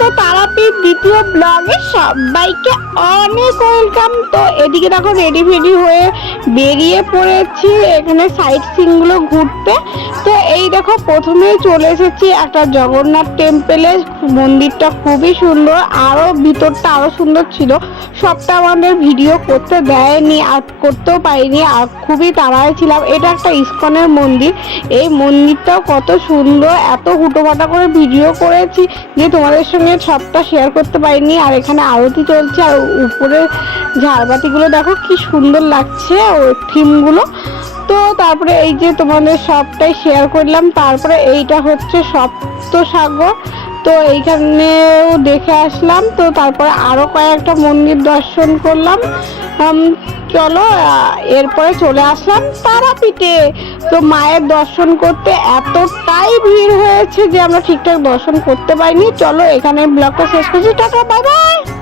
তো তারাপীঠ দ্বিতীয় ব্লগে সবাইকে অনেক ওয়েলকাম। তো এদিকে দেখো রেডি ফেডি হয়ে বেরিয়ে পড়েছি এখানে সাইট সিন গুলো ঘুরতে। তো এই দেখো প্রথমে চলে এসেছি একটা জগন্নাথ টেম্পলে। মন্দিরটা খুবই সুন্দর, আরো ভিতরটা আরো সুন্দর ছিল। সবটা আমাদের ভিডিও করতে দেয়নি আর করতেও পারিনি, আর খুবই তাড়ায় ছিলাম। এটা একটা ইসকনের মন্দির। এই মন্দিরটাও কত সুন্দর, এত হুটোপাটা করে ভিডিও করেছি যে তোমাদের সঙ্গে সবটা শেয়ার করতে পারিনি। আর এখানে আরতি চলছে, আর উপরে ঝাড়বাতিগুলো দেখো কি সুন্দর লাগছে, ও থিমগুলো। তো তারপরে এই যে তোমাদের সবটাই শেয়ার করলাম। তারপরে এইটা হচ্ছে সপ্তসাগর, তো এইখানেও দেখে আসলাম। তো তারপরে আরো কয়েকটা মন্দির দর্শন করলাম। চলো এরপরে চলে আসলাম তারাপীঠে। তো মায়ের দর্শন করতে এতটাই ভিড় হয়েছে যে আমরা ঠিকঠাক দর্শন করতে পারিনি। চলো এখানে ব্লগটা শেষ করছি, টাটা বাই বাই।